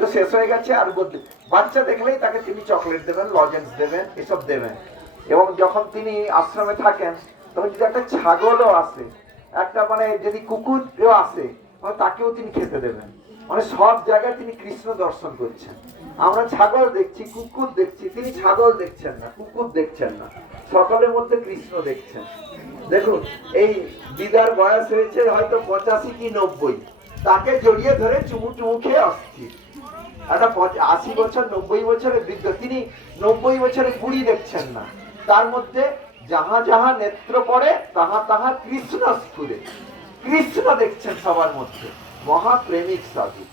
তো শেষ হয়ে গেছে আর বাচ্চা দেখলেই তাকে তিনি চকলেট দেবেন, লজেন্স দেবেন, এসব দেবেন। এবং যখন তিনি আশ্রমে থাকেন তখন যদি একটা ছাগলও আসে, একটা মানে যদি কুকুরও আসে, মানে তাকেও তিনি খেতে দেবেন। মানে সব জায়গায় তিনি কৃষ্ণ দর্শন করছেন। আমরা ছাগল দেখছি, কুকুর দেখছি, তিনি ছাগল দেখছেন না, কুকুর দেখছেন না, সকলের মধ্যে কৃষ্ণ দেখছেন। দেখুন, এই দিদার বয়স হয়েছে হয়তো 85 কি 90, তাকে জড়িয়ে ধরে চুমু চুমু খেয়ে অস্থির। একটা 80 বছর 90 বছরের বৃদ্ধ, তিনি 90 বছরের বুড়ি দেখছেন না, তার মধ্যে যাহা যাহা নেত্র পড়ে তাহা তাহা কৃষ্ণ স্ফুরে, কৃষ্ণ দেখছেন সবার মধ্যে। মহাপ্রেমিক সাধু।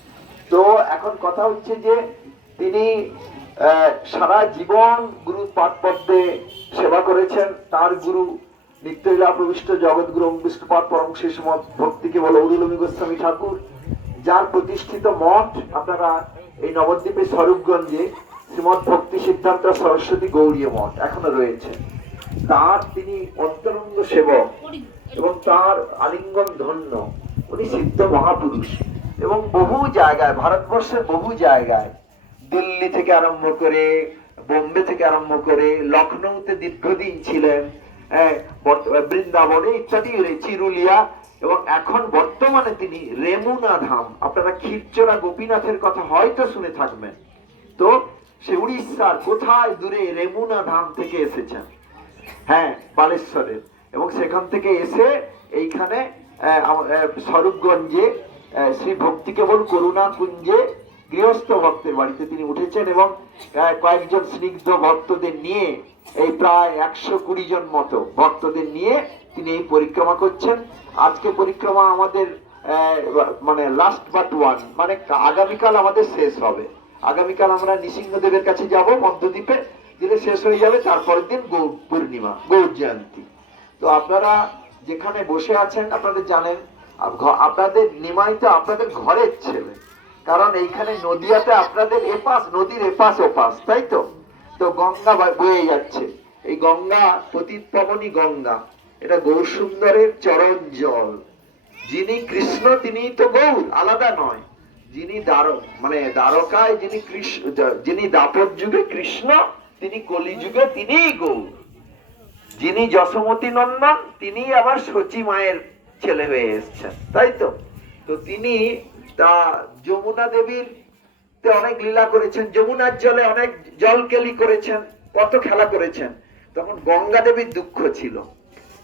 তো এখন কথা হচ্ছে যে তিনি সারা জীবন গুরু পাদপদ্মে সেবা করেছেন। তার গুরু নিত্যলীলা প্রবিষ্ট জগৎগুরু বিষ্ণুপাদ পরম শেষ মঠ ভক্তিকে বলে অরুলমী গোস্বামী ঠাকুর, যার প্রতিষ্ঠিত মঠ আপনারা এই নবদ্বীপের স্বরূপগঞ্জে শ্রীমৎ ভক্তি সিদ্ধান্ত সরস্বতী গৌড়ীয় মঠ এখনো রয়েছে। তার তিনি অন্তরঙ্গ সেবক এবং তার আলিঙ্গন ধন্য। উনি সিদ্ধ মহাপুরুষ এবং বহু জায়গায়, ভারতবর্ষের বহু জায়গায়, দিল্লি থেকে আরম্ভ করে, বোম্বে থেকে আরম্ভ করে, লখনৌতে দীর্ঘদিন ছিলেন, বৃন্দাবনে ইত্যাদি, চিরুলিয়া, এবং এখন বর্তমানে তিনি রেমুনা ধাম, আপনারা ক্ষীরচোরা গোপীনাথের কথা হয়তো শুনে থাকবেন, তো সে উড়িষ্যার কোথায় দূরে রেমুনা ধাম থেকে এসেছেন, হ্যাঁ বালেশ্বরের, এবং সেখান থেকে এসে এইখানে স্বরূপগঞ্জে শ্রী ভক্তি কেবল করুণা কুঞ্জে গৃহস্থ ভক্তের বাড়িতে তিনি উঠেছেন এবং কয়েকজন স্নিগ্ধ ভক্তদের নিয়ে, এই প্রায় 120 জন মতো ভক্তদের নিয়ে তিনি এই পরিক্রমা করছেন। আজকে পরিক্রমা আমাদের মানে লাস্ট বাট ওয়ান, মানে আগামীকাল আমাদের শেষ হবে। আগামীকাল আমরা নৃসিংহদেবের কাছে যাব মধ্যদ্বীপে, দিলে শেষ হয়ে যাবে। তারপরের দিন গৌর পূর্ণিমা, গৌর জয়ন্তী। তো আপনারা যেখানে বসে আছেন আপনাদের জানেন, আপনাদের নিমাই তো আপনাদের ঘরের ছেলে, কারণ এইখানে নদিয়াতে আপনাদের এপাশ, নদীর এপাশ ওপাশ, তাই তো। তো গঙ্গা বয়ে যাচ্ছে, এই গঙ্গা পতিত পাবনী গঙ্গা, এটা গৌর সুন্দরের চরণ জল। যিনি কৃষ্ণ তিনি তো গৌর, আলাদা নয়। যিনি মানে দ্বারকায় যিনি কৃষ্ণ, যিনি দাপর যুগে কৃষ্ণ, তিনি কলিযুগে তিনিই গৌর। যিনি যশোমতী নন্দন তিনি আবার শচী মায়ের ছেলে হয়ে এসছেন, তাই তো। তো তিনি তা যমুনা দেবীর অনেক লীলা করেছেন, যমুনার জলে অনেক জল কেলি করেছেন, কত খেলা করেছেন। তখন গঙ্গা দেবীর দুঃখ ছিল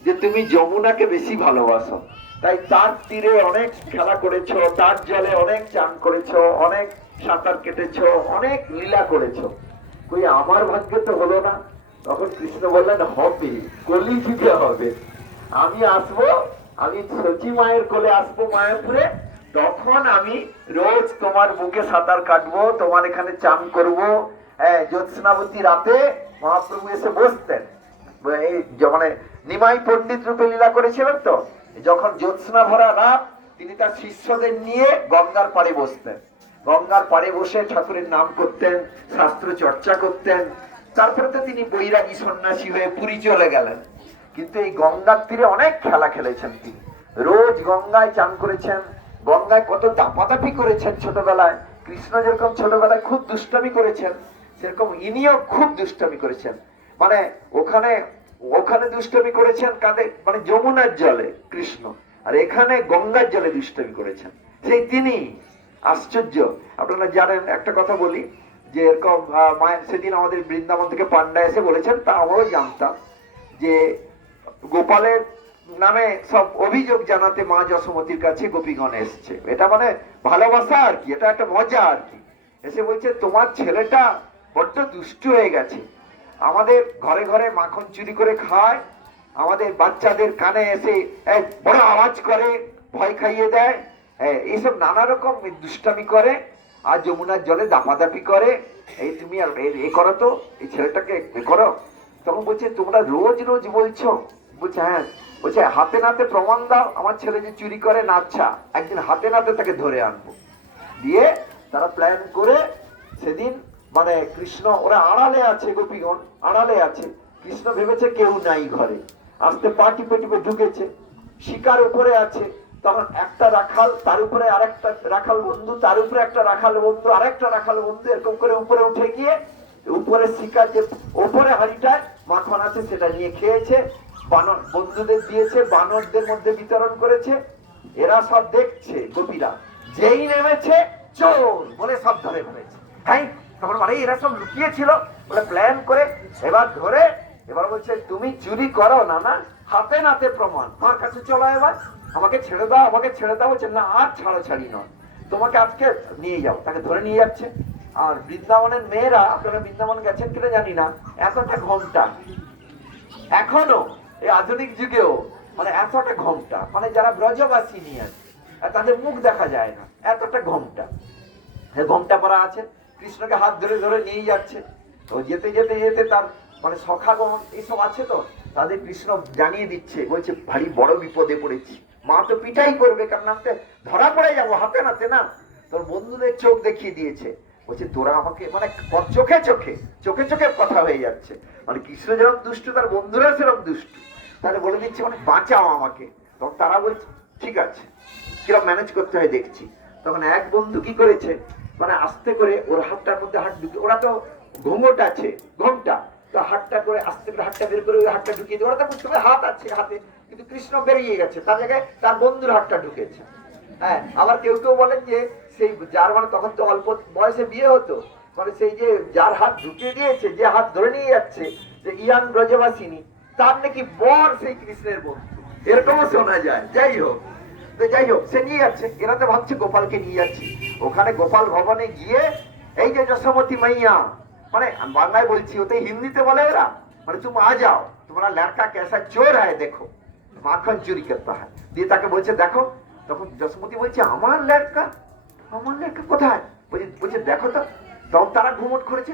যে তুমি যমুনাকে বেশি ভালোবাসো, তাই তার তীরে অনেক খেলা করেছো, তার জলে অনেক চান করেছো, অনেক সাঁতার কেটেছো, অনেক লীলা করেছো। কই আমার ভাগ্যে তো হলো না। তখন কৃষ্ণ বললেন হবে, কলিযুগে হবে। আমি আসবো, আমি শচী মায়ের কোলে আসবো মায়াপুরে, তখন আমি রোজ তোমার বুকে সাঁতার কাটবো, তোমার এখানে চান করবো। জ্যোৎস্নাবতী রাতে মহাপ্রভু এসে বসতেন, এই মানে নিমাই পণ্ডিত রূপে লীলা করেছিলেন। তো যখন জ্যোৎস্না ভরা রাত, তিনি তার শিষ্যদের নিয়ে গঙ্গার পাড়ে বসতেন, গঙ্গার পাড়ে বসে ঠাকুরের নাম করতেন, শাস্ত্র চর্চা করতেন। তারপরে তো তিনি বৈরাগী সন্ন্যাসী হয়ে পুরী চলে গেলেন। কিন্তু এই গঙ্গার তীরে অনেক খেলা খেলেছেন তিনি, রোজ গঙ্গায় চান করেছেন, গঙ্গায় কত দাপাদাপি করেছেন ছোটবেলায়। কৃষ্ণ যেরকম ছোটবেলায় খুব দুষ্টামি করেছেন, সেরকম ইনিও খুব দুষ্টামি করেছেন। মানে ওখানে ওখানে দুষ্টামি করেছেন কাঁদে, মানে যমুনার জলে কৃষ্ণ, আর এখানে গঙ্গার জলে দুষ্টামি করেছেন সেই তিনি। আশ্চর্য। আপনারা জানেন, একটা কথা বলি, যে এরকম মায়ের সেদিন আমাদের বৃন্দাবন থেকে পান্ডা এসে বলেছেন, তা আমরাও জানতাম, যে গোপালের নামে সব অভিযোগ জানাতে মা যশোমতীর কাছে গোপীগণ এসছে। এটা মানে ভালোবাসা আর কি, এটা একটা মজা আর কি। এসে বলছে তোমার ছেলেটা বড্ড দুষ্টু হয়ে গেছে, আমাদের ঘরে ঘরে মাখন চুরি করে খায়, আমাদের বাচ্চাদের কানে এসে বড় আওয়াজ করে, ভয় খাইয়ে দেয়, এইসব নানা রকম দুষ্টামি করে, আর যমুনার জলে দাপাদাপি করে। এই তুমি এ করো তো, এই ছেলেটাকে এ করো। তখন বলছে তোমরা রোজ রোজ বলছো? বলছে হ্যাঁ। বলছে হাতে নাতে প্রমাণ দাও, আমার ছেলে যে চুরি করে না, আচ্ছা একদিন হাতে নাতে তাকে ধরে আনবো। দিয়ে তারা প্ল্যান করে সেদিন, মানে কৃষ্ণ, ওরা আড়ালে আছে, গোপীগণ আড়ালে আছে, কৃষ্ণ ভেবেছে কেউ নাই ঘরে, আস্তে পা টিপে টিপে ঢুকেছে, শিকার উপরে আছে, তখন একটা রাখাল, তার উপরে আরেকটা রাখাল বন্ধু, তার উপরে একটা রাখাল বন্ধু, আরেকটা রাখাল বন্ধু, এরকম করে উপরে উঠে গিয়ে উপরে শিকার যে উপরে হাঁড়িটায় মাখন আছে সেটা নিয়ে খেয়েছে, বানর বন্ধুদের দিয়েছে, বানরদের মধ্যে বিতরণ করেছে। এরা সব দেখছে গোপীরা, যেই নেমেছে চোর বলে সব ধরে ফেলেছে। হ্যাঁ, তখন মানে এরা সব লুকিয়েছিল বলে প্ল্যান করে এবার ধরে, এবার বলছে তুমি চুরি করো না, না হাতে নাতে প্রমাণ, আমার কাছে চলো, এবার আমাকে ছেড়ে দাও, আমাকে ছেড়ে দাও। বলছে না, আর ছাড়াছাড়ি নয়, তোমাকে আজকে নিয়ে যাও। তাকে ধরে নিয়ে যাচ্ছে। আর বৃন্দাবনের মেয়েরা, আপনারা বৃন্দাবন গেছেন কিনা জানি না, এতটা ঘন্টা এখনো এই আধুনিক যুগেও মানে এতটা ঘন্টা, মানে যারা ব্রজবাসী নিয়ে আছে তাদের মুখ দেখা যায় না, এতটা ঘন্টা ঘন্টা পরা আছে। কৃষ্ণকে হাত ধরে ধরে নিয়ে যাচ্ছে। তো যেতে যেতে যেতে তার মানে সখাগণ এইসব আছে, তো তাদের কৃষ্ণ জানিয়ে দিচ্ছে, বলছে ভারী বড় বিপদে পড়েছি, মা তো পিটাই করবে, কারণ আমি ধরা পড়ে যাবো হাতে নাতে না। তোর বন্ধুদের চোখ দেখিয়ে দিয়েছে, বলছে তোরা আমাকে মানে চোখে চোখে চোখে চোখে কথা হয়ে যাচ্ছে, মানে কৃষ্ণ যেরকম দুষ্টু তার বন্ধুরা সেরকম দুষ্টু। তাহলে বলে দিচ্ছে মানে বাঁচাও আমাকে। তখন তারা বলছে ঠিক আছে, কিরকম ম্যানেজ করতে হয় দেখছি। তখন এক বন্ধু কি করেছে, মানে আস্তে করে ওর হাতটার মধ্যে হাত ঢুকে, ওরা তো ঘুঙট আছে ঘোমটা, তো হাতটা করে আস্তে করে হাতটা বের করে ওই হাতটা ঢুকিয়ে দিয়ে, ওরা তো বুঝতে পারে হাত আছে হাতে, কিন্তু কৃষ্ণ বেরিয়ে গেছে, তার জায়গায় তার বন্ধুর হাতটা ঢুকেছে। হ্যাঁ, আবার কেউ কেউ বলেন যে সেই যার মানে তখন তো অল্প বয়সে বিয়ে হতো, মানে সেই যে যার হাত ঢুকিয়ে দিয়েছে, যে হাত ধরে নিয়ে যাচ্ছে, যে ইয়াং ব্রজবাসিনী, তার নাকি বর সেই কৃষ্ণের বন্ধু, এরকমও শোনা যায়। যাই হোক, তো যাই হোক, সে নিয়ে যাচ্ছে। এরা তো ভাবছে গোপালকে নিয়ে যাচ্ছি। ওখানে গোপাল ভবনে গিয়ে এই যে যশোমতী মাইয়া, মানে বাংলায় বলছি, ওতে হিন্দিতে বলে এরা, মানে তুমি আ যাও, তোমার লড়কা কেসা চোর হয় দেখো, মাখন চুরি করতে হয়। দিয়ে তাকে বলছে দেখো। তখন যশোমতী বলছে আমার লড়কা, আমার লড়কা কোথায়? বলছে দেখো তো। তখন তারা ঘুমট করেছে,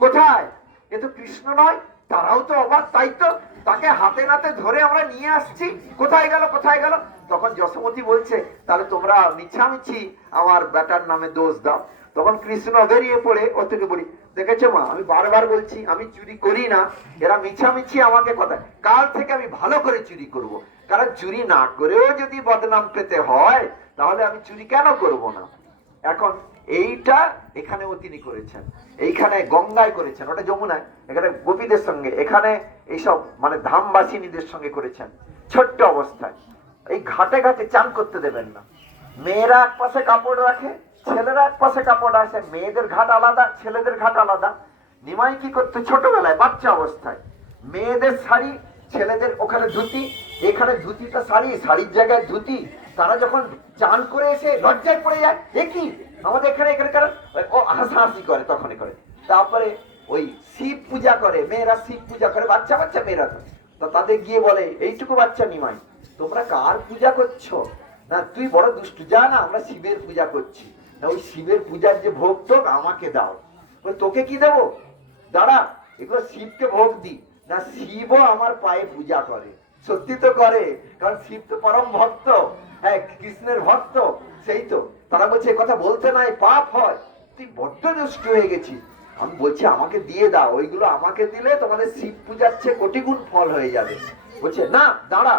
কোথায়? এ তো কৃষ্ণ নয়। তারাও তো অবাক, তাই তো, তাকে হাতে নাতে ধরে আমরা নিয়ে আসছি, কোথায় গেল কোথায় গেল? তখন যশোমতী বলছে তাহলে তোমরা মিছামিছি আমার বেটার নামে দোষ দাও। তখন কৃষ্ণ বেরিয়ে পড়ে ও থেকে বলি, দেখেছো মা, আমি বারবার বলছি আমি চুরি করি না, এরা মিছামিছি আমাকে কথা, কাল থেকে আমি ভালো করে চুরি করব। কারণ চুরি না করেও যদি বদনাম পেতে হয় তাহলে আমি চুরি কেন করব না। এখন এইটা এখানেও তিনি করেছেন, এইখানে গঙ্গায় করেছেন, ওটা যমুনায়, এখানে গোপীদের সঙ্গে, এখানে এইসব মানে ধামবাসিনীদের সঙ্গে করেছেন ছোট্ট অবস্থায়। এই ঘাটে ঘাটে চান করতে দেবেন না। মেয়েরা এক পাশে কাপড় রাখে, ছেলেরা এক পাশে কাপড় আসে, মেয়েদের ঘাট আলাদা, ছেলেদের ঘাট আলাদা। নিমাই কি করতে ছোটবেলায় বাচ্চা অবস্থায় মেয়েদের শাড়ি, ছেলেদের ওখানে ধুতি, এখানে ধুতিটা শাড়ি, শাড়ির জায়গায় ধুতি। তারা যখন চান করে এসে লজ্জায় পড়ে যায়, দেখি আমাদের এখানে এখানকার ও হাসাহাসি করে, তখন করে। তারপরে ওই শিব পূজা করে, মেয়েরা শিব পূজা করে, বাচ্চা বাচ্চা মেয়েরা, তো তাদের গিয়ে বলে এইটুকু বাচ্চা নিমাই তোমরা কার পূজা করছো? না তুই বড় দুষ্টু, যা না আমরা শিবের পূজা করছি। না ওই শিবের পূজার যে ভোগ টোক আমাকে দাও। তোকে কি দেবো? দাঁড়া, এগুলো শিবকে ভোগ দি না, শিবও আমার পায়ে পূজা করে। সত্যি তো করে, কারণ শিব তো পরম ভক্ত, হ্যাঁ কৃষ্ণের ভক্ত, সেই তো। তারা বলছে কথা বলতে নাই, পাপ হয়। তুই বড্ড দুষ্ট হয়ে গেছিস। আমি বলছি আমাকে দিয়ে দাও, ওইগুলো আমাকে দিলে তোমাদের শিব পূজার চেয়ে কোটি গুণ ফল হয়ে যাবে। বলছে না দাঁড়া,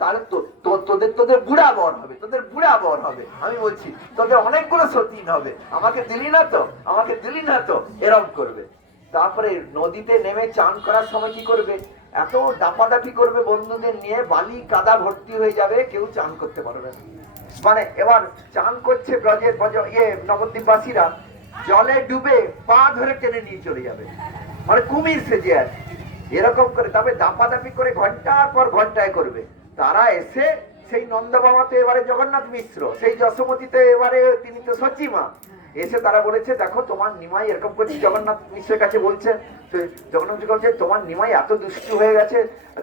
তাহলে তোদের তোদের বুড়া বর হবে, তোদের বুড়া বর হবে। আমি বলছি তোদের অনেকগুলো সতীন হবে, আমাকে দিলি না তো, আমাকে দিলি না তো, এরম করবে। তারপরে নদীতে নেমে চান করার সময় কি করবে, এত ডাপাডাপি করবে বন্ধুদের নিয়ে, বালি কাদা ভর্তি হয়ে যাবে, কেউ চান করতে পারবে না। মানে এবার চান করছে ব্রজের নবদ্বীপবাসীরা, জলে ডুবে পা ধরে টেনে নিয়ে চলে যাবে, মানে কুমির সেজে আছে এরকম করে। তবে দাপাদাপি করে ঘন্টার পর ঘন্টায় করবে। তারা এসে সেই নন্দ বাবা তো এবারে জগন্নাথ মিশ্র, সেই যশোমতী তো এবারে তিনি তো সচিমা, এসে তারা বলেছে দেখো তোমার নিমাই এরকম করছে। জগন্নাথ মিশ্রের কাছে বলছে, জগন্নাথ বলছে তোমার নিমাই এত দুষ্টু হয়ে গেছে,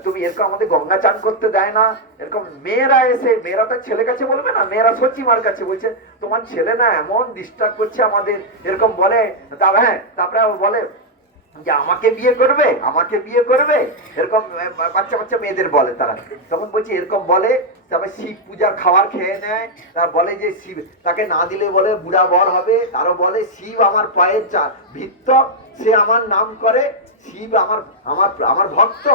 তুমি এরকম আমাদের গঙ্গা চান করতে দেয় না। এরকম মেয়েরা এসে, মেয়েরা তো ছেলে কাছে বলবে না, মেয়েরা সচিমার কাছে বলছে তোমার ছেলে না এমন ডিস্টার্ব করছে আমাদের, এরকম বলে। হ্যাঁ, তারপরে বলে যে আমাকে বিয়ে করবে, আমাকে বিয়ে করবে, এরকম বাচ্চা বাচ্চা মেয়েদের বলে তারা। তখন বলছি এরকম বলে, তারপরে শিব পূজার খাবার খেয়ে নেয়, তার বলে যে শিব তাকে না দিলে বলে বুড়া বর হবে। তারও বলে শিব আমার পায়ের ভিত্ত, সে আমার নাম করে, শিব আমার আমার আমার ভক্ত।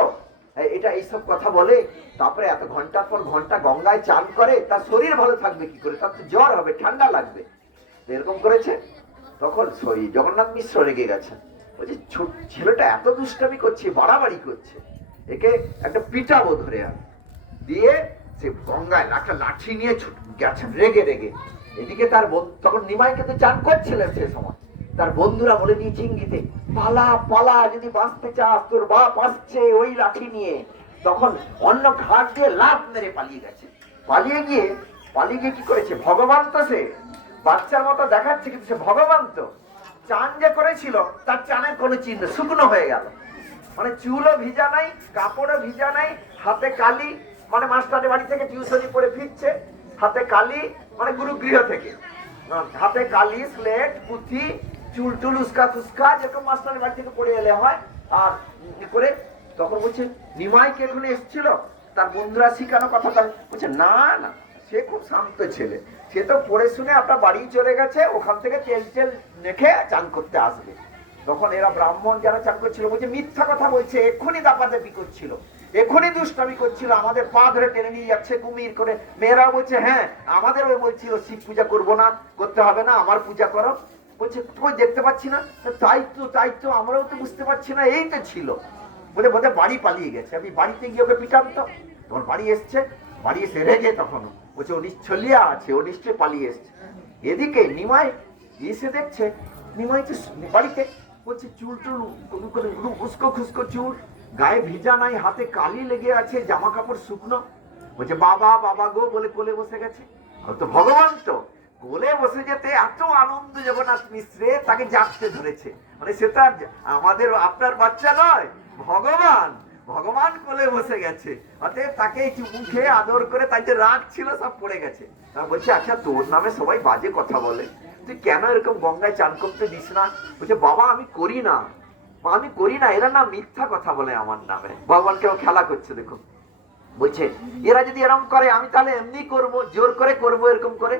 এটা এইসব কথা বলে, তারপরে এত ঘন্টার পর ঘন্টা গঙ্গায় চান করে, তার শরীর ভালো থাকবে কি করে, তার তো জ্বর হবে, ঠান্ডা লাগবে। এরকম করেছে। তখন জগন্নাথ মিশ্র রেগে গেছেন, বলছে ছেলেটা এত দুষ্টামি করছে, বাড়াবাড়ি করছে, একে একটা পিটাবো ধরে আন। দিয়ে সে গঙ্গায় একটা লাঠি নিয়ে গেছেন রেগে রেগে। এদিকে তার তখন নিমাই কিন্তু চান করছিলেন সে সময়, তার বন্ধুরা বলে দিয়েছে ইঙ্গিতে, পালা পালা, যদি বাঁচতে চাস, তোর বাপ আসছে ওই লাঠি নিয়ে। তখন অন্য ঘাট দিয়ে লাফ মেরে পালিয়ে গেছে। পালিয়ে গিয়ে কি করেছে, ভগবান তো সে বাচ্চার মতো দেখাচ্ছে, কিন্তু সে ভগবান তো। চান যে করেছিল তার চানের কোনো চিহ্ন, শুকনো হয়ে গেল, মানে চুলও ভিজা নাই, কাপড়ও ভিজা নাই, হাতে কালি, মানে মাস্টারের বাড়ি থেকে টিউশনি পড়ে ফিরছে, হাতে কালি, মানে গুরুগৃহ থেকে হাতে কালি, স্লেট, পুঁথি, চুল টুল উস্কা ফুসকা, যেরকম মাস্টারের বাড়ি থেকে পড়ে এলে হয়। আর করে তখন বলছে নিমাইকে এখানে এসেছিল, তার বন্ধুরা শিখানো কথাটা বলছে, না না, সে খুব শান্ত ছেলে, সে তো পড়ে শুনে আপনার বাড়ি চলে গেছে, ওখান থেকে তেল তেল মেখে চান করতে আসবে। তখন এরা ব্রাহ্মণ যারা চান করছিল বলছে, মিথ্যা কথা বলছে, এক্ষুনি দাপাদাপি করছিল, এক্ষুনি দুষ্টামি করছিল, আমাদের পা ধরে টেনে নিয়ে যাচ্ছে কুমির করে। মেয়েরা বলছে, হ্যাঁ আমাদের ওই বলছিল শিব পূজা করবো না, করতে হবে না, আমার পূজা করো। বলছে তুই দেখতে পাচ্ছি না, তাই তো আমরাও তো বুঝতে পারছি না, এই তো ছিল বলে বোধহয় বাড়ি পালিয়ে গেছে। আমি বাড়িতে গিয়ে ওকে পিটাম, তো তখন বাড়ি এসছে, বাড়ি এসে রেগে তখন বলছে ও নিশ্চলিয়া আছে, ও নিশ্চয় পালিয়ে এসছে। এদিকে নিমাই এসে দেখছে নিমাই তো বাড়িতে, বলছে চুল টুল উস্কো খুস্কো চুল, গায়ে ভিজা নাই, হাতে কালি লেগে আছে, জামা কাপড় শুকনো। বলছে বাবা বাবা গো বলে কোলে বসে গেছে। তো ভগবান তো কোলে বসে যেতে এত আনন্দ জগন্নাথ মিশ্রে তাকে জাগতে ধরেছে, মানে সেটা আমাদের আপনার বাচ্চা নয়, ভগবান, ভগবান কোলে বসে গেছে, অতএব তাকে মুখে আদর করে, তাই যে রাগ ছিল সব পড়ে গেছে। বলছে আচ্ছা তোর নামে সবাই বাজে কথা বলে, তুই কেন এরকম গঙ্গায় চান করতে দিস না? বলছে বাবা আমি করি না, এরা না মিথ্যা কথা বলে আমার নামে। ভগবান কেউ খেলা করছে দেখুন, বলছে এরা যদি এরকম করে আমি তাহলে এমনি করব, জোর করে করব এরকম করে।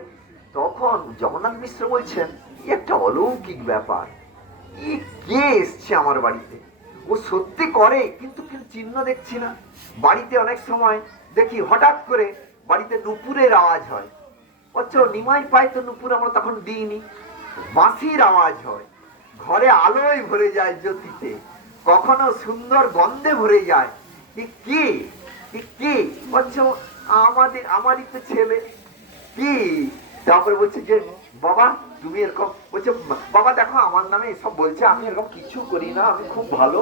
তখন জগন্নাথ মিশ্র বলছেন একটা অলৌকিক ব্যাপার, কে এসছে আমার বাড়িতে, ও সত্যি করে কিন্তু চিহ্ন দেখছি না। বাড়িতে অনেক সময় দেখি হঠাৎ করে বাড়িতে নুপুরের আওয়াজ হয়, অথচ নিমাই পায় তো নুপুর আমরা তখন দিইনি, বাঁশির আওয়াজ হয়, ঘরে আলোয় ভরে যায় জ্যোতিতে, কখনো সুন্দর গন্ধে ভরে যায়। কি আমারই তো ছেলে, কি? তারপরে বলছে যে বাবা তুমি এরকম, বলছে বাবা দেখো আমার নামে এসব বলছে, আমি এরকম কিছু করি না, আমি খুব ভালো,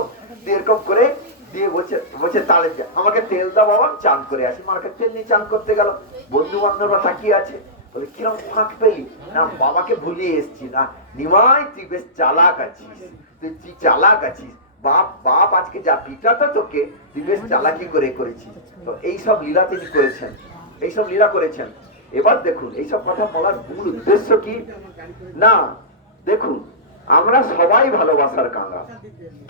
এরকম করে দিয়ে বলছে তাহলে আমাকে তেল দাও বাবা, চান করে আসি। মাকে তেল নিয়ে চান করতে গেল, বন্ধু বান্ধবরা তাকিয়ে আছে, বলে কিরকম ফাঁক পেলি? না বাবাকে ভুলিয়ে এসছি। না নিমাই তুই বেশ চালাক আছিস, তুই চালাক আছিস, বাপ আজকে যা পিটাতো তোকে, তুই বেশ চালাকি করে করেছিস। তো এইসব লীলা তিনি করেছেন, এইসব লীলা করেছেন। এবার দেখুন এইসব কথা বলার মূল উদ্দেশ্য কি না, দেখুন আমরা সবাই ভালোবাসার কাঙ্গা,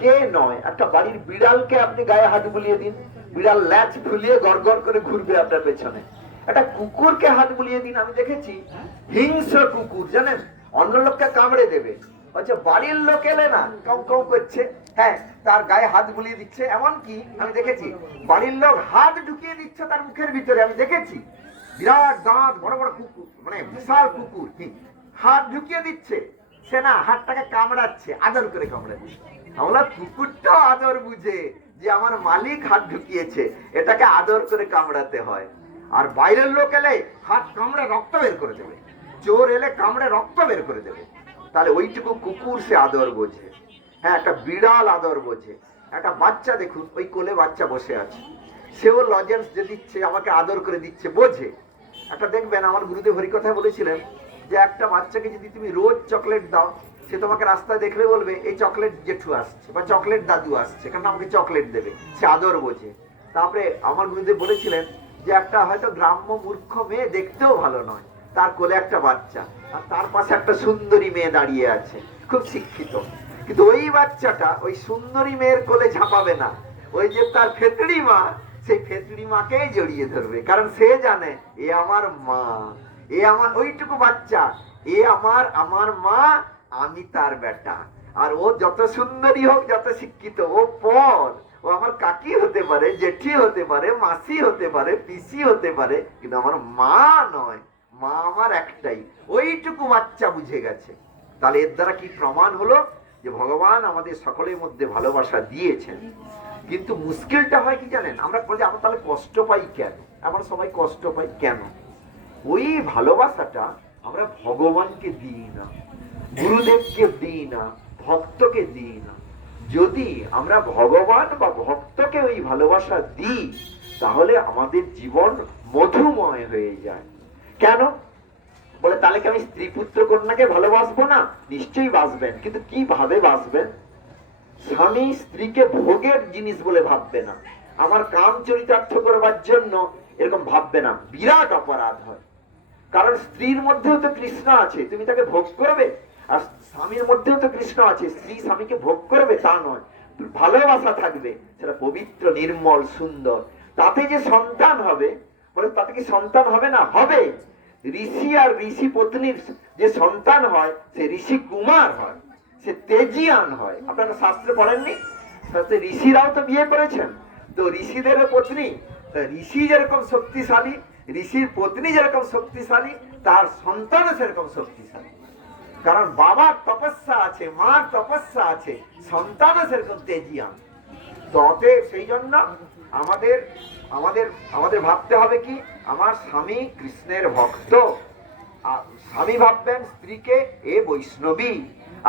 কে নয়? একটা বাড়ির বিড়ালকে আপনি গায়ে হাত বুলিয়ে দিন, বিড়াল ল্যাচ ফুলিয়ে গড়গড় করে ঘুরবে আপনার পেছনে। একটা কুকুরকে হাত বুলিয়ে দিন, আমি দেখেছি হিংস্র কুকুর জানেন, অন্য লোককে কামড়ে দেবে, আচ্ছা বাড়ির লোক এলে না কাউ কাউ করছে, হ্যাঁ তার গায়ে হাত বুলিয়ে দিচ্ছে। এমনকি আমি দেখেছি বাড়ির লোক হাত ঢুকিয়ে দিচ্ছে তার মুখের ভিতরে, আমি দেখেছি বিরাট দাঁত বড় বড় কুকুর, মানে বিশাল কুকুর, হাত ঢুকিয়ে দিচ্ছে, সে না হাতটাকে কামড়াচ্ছে, আদর করে কামড়াচ্ছে। আমরা কুকুরটা আদর বুঝে যে আমার মালিক হাত ঢুকিয়েছে, এটাকে আদর করে কামড়াতে হয়। আর বাইরের লোক এলে হাত কামড়ে রক্ত বের করে দেবে, চোর এলে কামড়ে রক্ত বের করে দেবে, তাহলে ওইটুকু কুকুর সে আদর বোঝে। হ্যাঁ একটা বিড়াল আদর বোঝে। একটা বাচ্চা দেখুন, ওই কোলে বাচ্চা বসে আছে, সেও লজেন্স যে দিচ্ছে, আমাকে আদর করে দিচ্ছে, বোঝে। একটা দেখবেন আমার গুরুদেব হরিকথায় বলেছিলেন যে একটা বাচ্চাকে যদি তুমি রোজ চকলেট দাও, সে তোমাকে রাস্তায় দেখলে বলবে এই চকলেট জেঠু আসছে বা চকলেট দাদু আসছে, কারণ আমাকে চকলেট দেবে, সে আদর বোঝে। তারপরে আমার গুরুদেব বলেছিলেন যে একটা হয়তো গ্রাম্য মূর্খ মেয়ে, দেখতেও ভালো নয়, তার কোলে একটা বাচ্চা, আর তার পাশে একটা সুন্দরী মেয়ে দাঁড়িয়ে আছে, খুব শিক্ষিত, কিন্তু ওই বাচ্চাটা ওই সুন্দরী মেয়ের কোলে ঝাঁপাবে না, ওই যে তার ফেতড়ি মা, সেই ফেতড়ি মাকেই জড়িয়ে ধরবে, কারণ সে জানে এ আমার মা, এ আমার ওইটুকু বাচ্চা, এ আমার মা, আমি তার বেটা। আর ও যত সুন্দরী হোক, যত শিক্ষিত, ও পর, ও ও আমার কাকি হতে পারে, জেঠি হতে পারে, মাসি হতে পারে, পিসি হতে পারে, কিন্তু আমার মা নয়। মা আমার একটাই। ওইটুকু বাচ্চা বুঝে গেছে। তাহলে এর দ্বারা কি প্রমাণ হলো যে ভগবান আমাদের সকলের মধ্যে ভালোবাসা দিয়েছেন। কিন্তু মুশকিলটা হয় কি জানেন, আমরা বলি আমরা তাহলে কষ্ট পাই কেন? আমরা সবাই কষ্ট পাই কেন? ওই ভালোবাসাটা আমরা ভগবানকে দিই না, গুরুদেবকে দিই না, ভক্তকে দিই না। যদি আমরা ভগবান বা ভক্তকে ওই ভালোবাসা দিই, তাহলে আমাদের জীবন মধুময় হয়ে যায়। কেন বলে, তাহলে কি আমি স্ত্রী পুত্র কন্যাকে ভালোবাসবো না? নিশ্চয়ই বাসবেন, কিন্তু কি ভাবে বাসবেন? স্বামী স্ত্রীকে ভোগের জিনিস বলে ভাববে না, আমার কাম চরিতার্থ করবার জন্য এরকম ভাববে না। বিরাট অপরাধ হয়। কারণ স্ত্রীর মধ্যেও তো কৃষ্ণ আছে, তুমি তাকে ভোগ করবে। আর স্বামীর মধ্যেও তো কৃষ্ণ আছে, স্ত্রী স্বামীকে ভোগ করবে তা নয়। ভালোবাসা থাকবে, সেটা পবিত্র, নির্মল, সুন্দর। তাতে যে সন্তান হবে, বলে তাতে কি সন্তান হবে না? হবে। ঋষি আর ঋষি পত্নীর যে সন্তান হয়, সে ঋষি কুমার হয়, সে তেজিয়ান হয়। আপনারা শাস্ত্রে পড়েননি? শাস্ত্রে ঋষিরাও তো বিয়ে করেছেন। তো ঋষিদের পত্নী, ঋষি যেরকম শক্তিশালী, ঋষির পত্নী যেরকম শক্তিশালী, তার সন্তানও সেরকম শক্তিশালী। কারণ বাবার তপস্যা আছে, মার তপস্যা আছে, সন্তানও সেরকম তেজিয়ান। তো অতএব সেই জন্য আমাদের আমাদের আমাদের ভাবতে হবে কি, আমার স্বামী কৃষ্ণের ভক্ত। স্বামী ভাববেন স্ত্রীকে এ বৈষ্ণবী।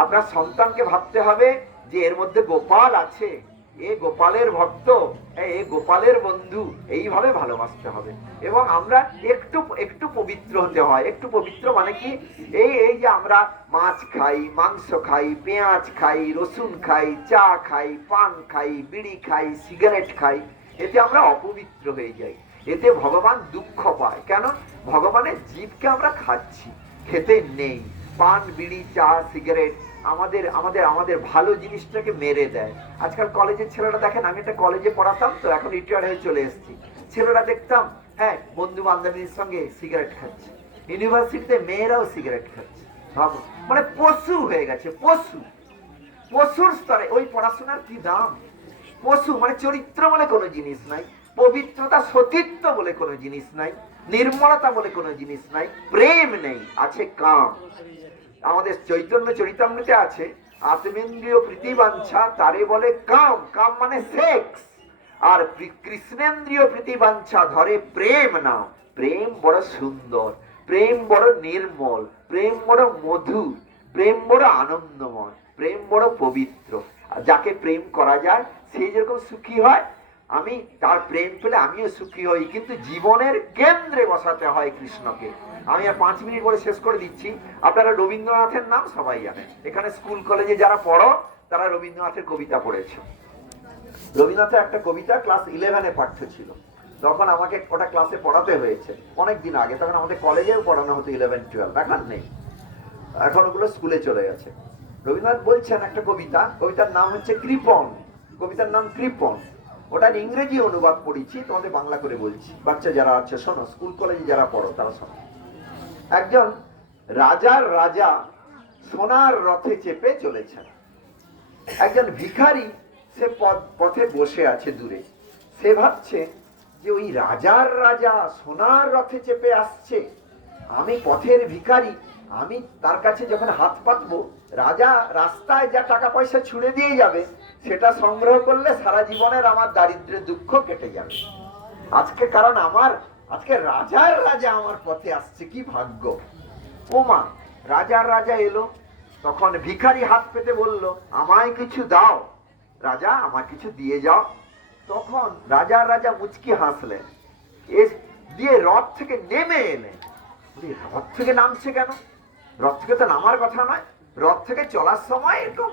আপনার সন্তানকে ভাবতে হবে যে এর মধ্যে গোপাল আছে, এ গোপালের ভক্ত, এ গোপালের বন্ধু। এইভাবে ভালোবাসতে হবে। এবং আমরা একটু একটু পবিত্র হতে হয়। একটু পবিত্র মানে কি, এই এই যে আমরা মাছ খাই, মাংস খাই, পেঁয়াজ খাই, রসুন খাই, চা খাই, পান খাই, বিড়ি খাই, সিগারেট খাই, এতে আমরা অপবিত্র হয়ে যাই। এতে ভগবান দুঃখ পায়। কেন? ভগবানের জীবকে আমরা খাচ্ছি, খেতে নেই। পান, বিড়ি, চা, সিগারেট আমাদের আমাদের আমাদের ভালো জিনিসটাকে মেরে দেয়। আজকাল কলেজের ছেলেরা দেখেন, আমি একটা কলেজে পড়াতাম, তো এখন রিটায়ার্ড হয়ে চলে এসেছি। ছেলেরা দেখতাম, হ্যাঁ, বন্ধু বান্ধবীর সঙ্গে সিগারেট খাচ্ছে। ইউনিভার্সিটিতে মেয়েরাও সিগারেট খাচ্ছে। ভাবো, মানে পশু হয়ে গেছে, পশু। পশুর স্তরে ওই পড়াশোনার কি দাম? পশু মানে চরিত্র বলে কোনো জিনিস নাই, পবিত্রতা, সতীত্ব বলে কোনো জিনিস নাই, নির্মলতা বলে কোনো জিনিস নাই, প্রেম নেই, আছে কাম। আমাদের চৈতন্য চরিতামৃতে আছে, আত্মেন্দ্রিয় প্রীতিবাঞ্ছা তারে বলে কাম। কাম মানে সেক্স। আর কৃষ্ণেন্দ্রিয় প্রীতিবাঞ্ছা ধরে প্রেম নাম। প্রেম বড় সুন্দর, প্রেম বড় নির্মল, প্রেম বড় মধু, প্রেম বড় আনন্দময়, প্রেম বড় পবিত্র। আর যাকে প্রেম করা যায় সে যেরকম সুখী হয়, আমি তার প্রেম পেলে আমিও সুখী হই। কিন্তু জীবনের কেন্দ্রে বসাতে হয় কৃষ্ণকে। আমি আর 5 মিনিট পরে শেষ করে দিচ্ছি। আপনারা রবীন্দ্রনাথের নাম সবাই জানেন। এখানে স্কুল কলেজে যারা পড়ো তারা রবীন্দ্রনাথের কবিতা পড়েছে। রবীন্দ্রনাথের একটা কবিতা ক্লাস 11-এ পাঠ্য ছিল। তখন আমাকে ওটা ক্লাসে পড়াতে হয়েছে অনেক দিন আগে। তখন আমাদের কলেজেও পড়ানো হতো 11-12, এখন নেই, এখন ওগুলো স্কুলে চলে গেছে। রবীন্দ্রনাথ বলছেন একটা কবিতা, কবিতার নাম হচ্ছে কৃপণ। কবিতার নাম কৃপণ। ওটার ইংরেজি অনুবাদ পড়েছি, তোমাদের বাংলা করে বলছি। বাচ্চা যারা আছে শোনো, স্কুল কলেজে যারা পড়ো তারা শোনো। একজন রাজার রাজা সোনার রথে চেপে চলেছেন। একজন ভিখারি সে পথে বসে আছে দূরে। সে ভাবছে যে ওই রাজার রাজা সোনার রথে চেপে আসছে, আমি পথের ভিখারি, আমি তার কাছে যখন হাত পাতবো, রাজা রাস্তায় যা টাকা পয়সা ছুড়ে দিয়ে যাবে, সেটা সংগ্রহ করলে সারা জীবনের আমার দারিদ্র্যের দুঃখ কেটে যাবে আজকে। কারণ আজকে রাজার রাজা আমার পথে আসছে, কি ভাগ্য। ওমা, রাজার রাজা এলো। তখন ভিখারি হাত পেতে বলল, আমায় কিছু দাও রাজা, আমার কিছু দিয়ে যাও। তখন রাজার রাজা মুচকি হাসলেন, এ দিয়ে রথ থেকে নেমে এলেন। রথ থেকে নামছে কেন? রথ থেকে তো নামার কথা নয়। রথ থেকে চলার সময় একটু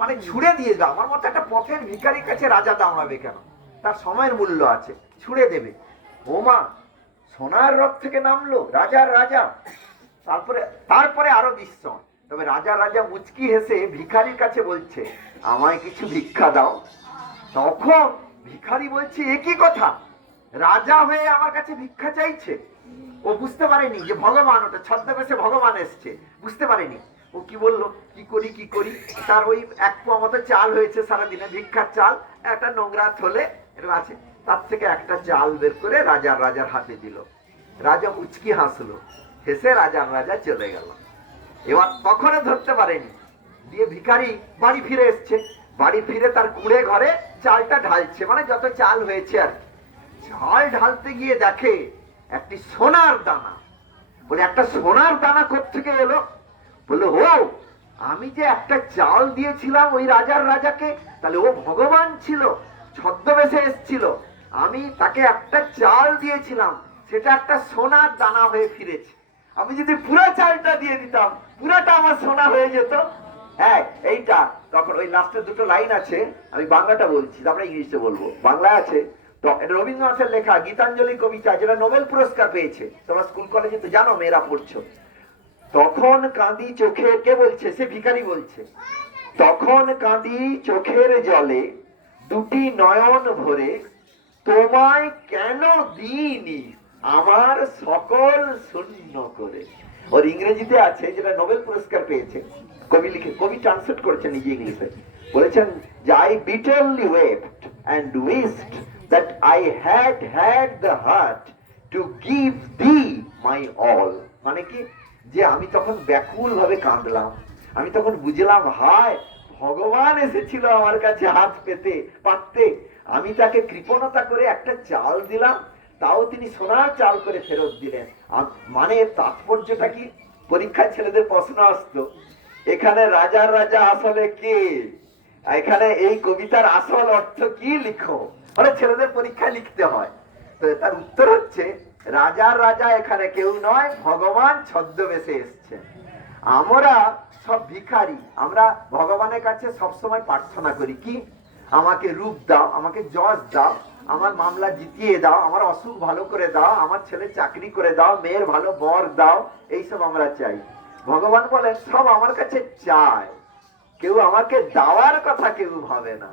মানে ছুড়ে দিয়ে দাও। আমার মতো একটা পথের ভিখারির কাছে রাজা দাঁড়াবে কেন? তার সময়ের মূল্য আছে, ছুড়ে দেবে। ওমা, সোনার রথ থেকে নামলো রাজার রাজা। তারপরে আরো বিস্ময়। তবে রাজার রাজা মুচকি হেসে ভিখারির কাছে বলছে, আমায় কিছু ভিক্ষা দাও। তখন ভিখারি বলছে, এ কি কথা, রাজা হয়ে আমার কাছে ভিক্ষা চাইছে। ও বুঝতে পারেনি যে ভগবান, ওটা ছদ্মবেশে ভগবান এসছে, বুঝতে পারেনি। ও কি বললো, কি করি কি করি, তার ওই এক পোয়া মতো চাল হয়েছে সারাদিনে, ভিক্ষার চাল, একটা নোংরা থলে এরকম আছে, তার থেকে একটা চাল বের করে রাজার হাতে দিল। রাজা উচকি হাসলো, হেসে রাজা চলে গেল। এবার তখনও ধরতে পারেনি, দিয়ে ভিখারি বাড়ি ফিরে এসছে, বাড়ি ফিরে তার কুড়ে ঘরে চালটা ঢালছে, মানে যত চাল হয়েছে আর কি। চাল ঢালতে গিয়ে দেখে একটি সোনার দানা। বলে একটা সোনার দানা কোত্থেকে এলো? বললো ও, আমি যে একটা চাল দিয়েছিলাম ওই রাজাকে, তাহলে ও ভগবান ছিল, ছদ্মবেশে এসেছিল, আমি তাকে একটা চাল দিয়েছিলাম, সেটা একটা সোনার দানা হয়ে ফিরেছে। আমি যদি পুরো চালটা দিয়ে দিতাম, পুরাটা আমার সোনা হয়ে যেত। হ্যাঁ, এইটা তখন ওই লাস্টের দুটো লাইন আছে, আমি বাংলাটা বলছি, আমরা ইংলিশে বলবো। বাংলা আছে তো, এটা রবীন্দ্রনাথের লেখা গীতাঞ্জলি কবিতা, যেটা নোবেল পুরস্কার পেয়েছে। তোমরা স্কুল কলেজে তো জানো, মেয়েরা পড়ছো। তখন কাঁদি চোখে, কে বলছে? সে ভিখারি বলছে, তখন কাঁদি চোখের জলে দুটি নয়ন ভরে, তোমায় কেন দিইনি আমার সকল শূন্য করে। ওর ইংরেজিতে আছে, যেটা নোবেল পুরস্কার পেয়েছে, কবি ট্রান্সলেট করেছেন নিজে ইংলিশে, বলেছেন যে I bitterly wept and wished that I had the heart to give thee my all। মানে কি, যে আমি তখন ব্যাকুল ভাবে কাঁদলাম, আমি তখন বুঝলাম হায় ভগবান এসেছিল আমার কাছে হাত পেতে পাততে, আমি তাকে কৃপণতা করে একটা চাল দিলাম, তাও তিনি সোনার চাল করে ফেরত দিলেন। মানে তাৎপর্যটা কি? পরীক্ষায় ছেলেদের প্রশ্ন আসতো, এখানে রাজা আসলে কে, এখানে এই কবিতার আসল অর্থ কি, লিখো। মানে ছেলেদের পরীক্ষায় লিখতে হয়। তো তার উত্তর হচ্ছে, রাজা এখানে কেউ নয়, ভগবান ছদ্মবেশে এসছেন। আমরা সব ভিখারি, আমরা ভগবানের কাছে সবসময় প্রার্থনা করি কি, আমাকে রূপ দাও, আমাকে যশ দাও, আমার মামলা জিতিয়ে দাও, আমার অসুখ ভালো করে দাও, আমার ছেলে চাকরি করে দাও, মেয়ের ভালো বর দাও, এইসব আমরা চাই। ভগবান বলেন সব আমার কাছে চায়, কেউ আমাকে দেওয়ার কথা কেউ ভাবে না।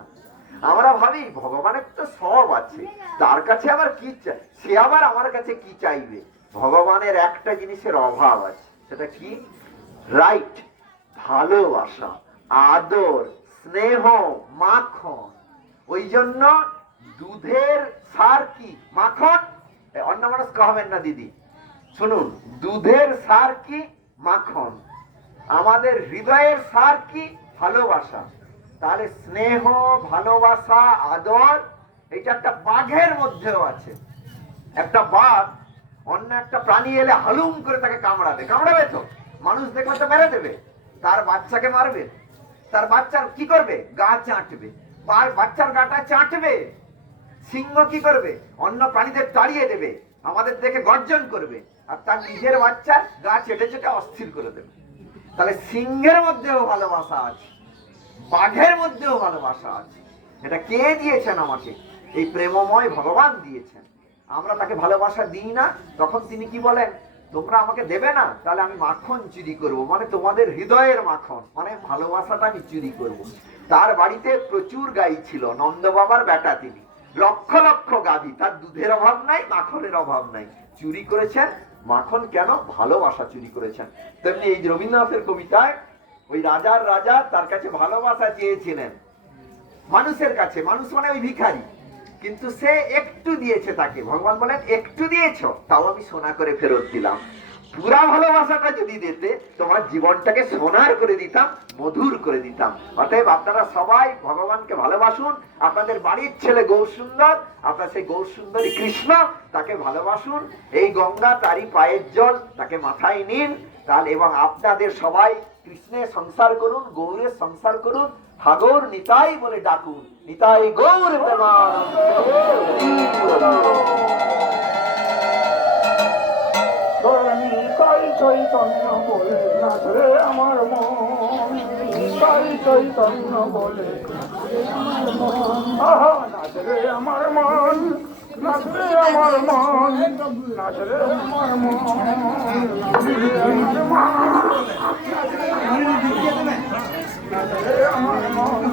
আমরা ভাবি ভগবানের তো সব আছে, তার কাছে আবার কি চাই, সে আবার আমার কাছে কি চাইবে। ভগবানের একটা জিনিসের অভাব আছে, সেটা কি? রাইট, ভালোবাসা, আদর, স্নেহ, মাখন। ওই জন্য দুধের সার কি? মাখন। অন্য মানুষ কহবেন না দিদি, শুনুন, দুধের সার কি? মাখন। আমাদের হৃদয়ের সার কি? ভালোবাসা। তাহলে স্নেহ, ভালোবাসা, আদর, এটা একটা বাঘের মধ্যেও আছে। একটা বাঘ অন্য একটা প্রাণী এলে হালুম করে তাকে কামড়াবে তো, মানুষ দেখলে তো মেরে দেবে, তার বাচ্চাকে মারবে, তার বাচ্চার কি করবে? গা চাটবে, বাচ্চার গাটা চাটবে। সিংহ কি করবে? অন্য প্রাণীদের তাড়িয়ে দেবে, আমাদের দেখে গর্জন করবে, আর তার নিজের বাচ্চার গা চেটে চেটে অস্থির করে দেবে। তাহলে সিংহের মধ্যেও ভালোবাসা আছে, বাঘের মধ্যেও ভালোবাসা আছে। এটা কে দিয়েছেন আমাকে? এই প্রেমময় ভগবান দিয়েছেন। আমরা তাকে ভালোবাসা দিই না, তখন তিনি কি বলেন? তোমরা আমাকে দেবে না, তাহলে আমি মাখন চুরি করব, মানে তোমাদের হৃদয়ের মাখন, মানে ভালোবাসাটা আমি চুরি করব। তার বাড়িতে প্রচুর গাই ছিল, নন্দ বাবার বেটা তিনি, লক্ষ লক্ষ গাভী, তার দুধের অভাব নাই, মাখনের অভাব নাই। চুরি করেছেন মাখন কেন? ভালোবাসা চুরি করেছেন। তেমনি এই রবীন্দ্রনাথের কবিতায় ওই রাজা তার কাছে ভালোবাসা চেয়েছিলেন মানুষের কাছে, মানুষ মানে ওই ভিখারি, কিন্তু সে একটু দিয়েছে তাকে। ভগবান বলেন একটু দিয়েছো, তাও আমি সোনা করে ফেরত দিলাম। পুরা ভালোবাসাটা যদি দিতে, তোমার জীবনটাকে সোনার করে দিতাম, মধুর করে দিতাম। অতএব আপনারা সবাই ভগবানকে ভালোবাসুন। আপনাদের বাড়ির ছেলে গৌরসুন্দর, আপনার সেই গৌরসুন্দরী কৃষ্ণ, তাকে ভালোবাসুন। এই গঙ্গা তারই পায়ের জল, তাকে মাথায় নিন। তাহলে এবং আপনাদের সবাই কৃষ্ণের সংসার করুন, গৌরের সংসার করুন, হাগর নিতাই বলে ডাকুন, নিতাই গৌর চৈতন্য বলে নাচরে আমার মন, চৈতন্য বলে নাচরে আমার মন, নাচরে আমার মন, নাচরে আমার মন, নাচরে আমার মন,